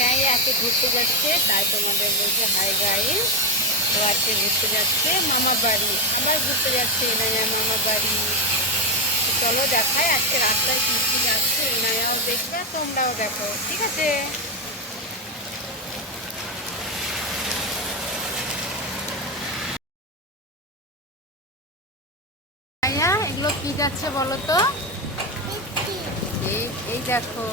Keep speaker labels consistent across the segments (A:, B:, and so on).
A: নাই, আজকে ঘুরতে যাচ্ছে, তাই তোমাদের বলছে হাই গাই ও আজকে ঘুরতে যাচ্ছে মামা বাড়ি। আবার ঘুরতে যাচ্ছে এনায়া মামা বাড়ি। চলো দেখাই আজকে রাস্তায় কি কি যাচ্ছে এনায়াও দেখবে, তোমরাও দেখো, ঠিক আছে এনায়া, এগুলো কি যাচ্ছে বলো তো? এই এই দেখো।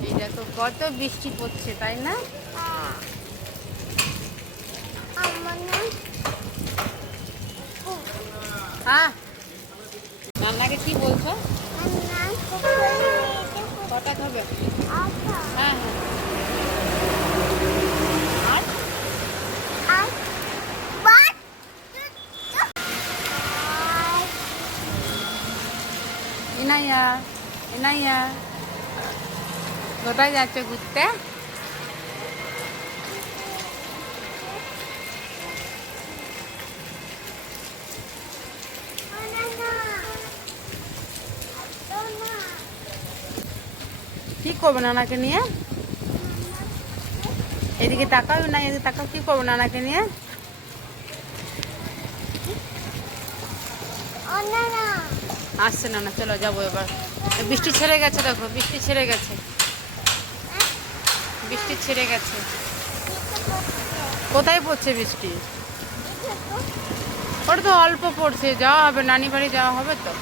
A: এই দেখো কত বৃষ্টি পড়ছে তাই না? হ্যাঁ। রান্নাকে কি বলছো? কটা হবে হ্যাঁ হ্যাঁ। ইনাইয়া ইনাইয়া কোথায় যাচ্ছে ঘুরতে কি করবে নানাকে নিয়ে? এদিকে তাকাও, না, এদিকে তাকাও, কি করবে নানাকে নিয়ে?
B: অনানা
A: আসছে না না, চলো যাব এবার। বৃষ্টি ছেড়ে গেছে, দেখো, বৃষ্টি ছেড়ে গেছে। বৃষ্টি ছেড়ে গেছে। কোথায় পড়ছে বৃষ্টি? ওটা তো অল্প পড়ছে, যাওয়া হবে নানি বাড়ি যাওয়া হবে তো।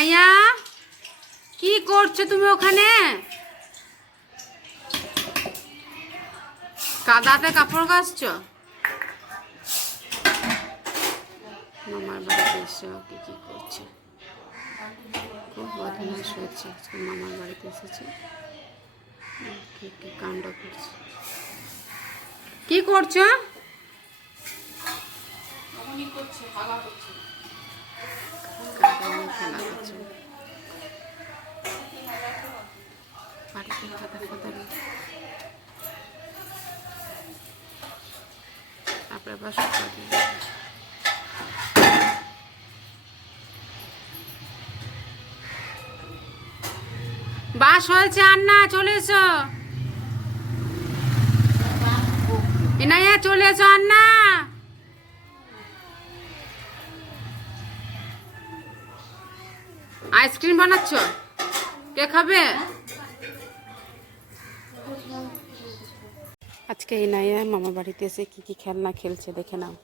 A: আয়া, কি করছ তুমি ওখানে? কাদাতে কাপড় কাচছো? মামার বাড়িতে এসে, কি কি করছে? খুব বদমাস হয়েছে মামার বাড়িতে এসেছে। কাণ্ড করছে। কি করছ? কাদা নিয়ে খেলা করছে বাড়িতে কাদা ফাদা নেই। তারপরে আবার শুকা দিয়ে বাস হয়েছে আর না চলে এসো। এনাইয়া চলে এসো আর না আইসক্রিম বানাচ্ছ? কে খাবে? আজকে ইনাইয়া মামা বাড়িতে এসে কি কি খেলনা খেলছে দেখে নাও।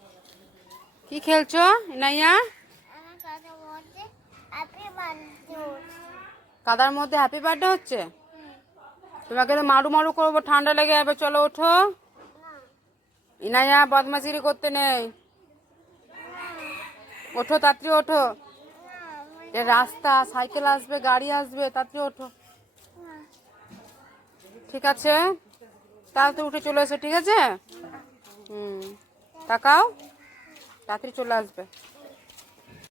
A: কি খেলছো ইনাইয়া কাদার মধ্যে হ্যাপি বার্থডে হচ্ছে? তোমাকে তো মারু মারু করব, ঠান্ডা লেগে যাবে, চলো ওঠো। ইনাইয়া, বদমাশিরি করতে নেই। ওঠো, তাড়াতাড়ি ওঠো। এ রাস্তা, সাইকেল আসবে, গাড়ি আসবে, তাড়াতাড়ি ওঠো। ঠিক আছে? তাড়াতাড়ি উঠে চলে এসো, ঠিক আছে? হুম, তাকাও। তাড়াতাড়ি চলে আসবে।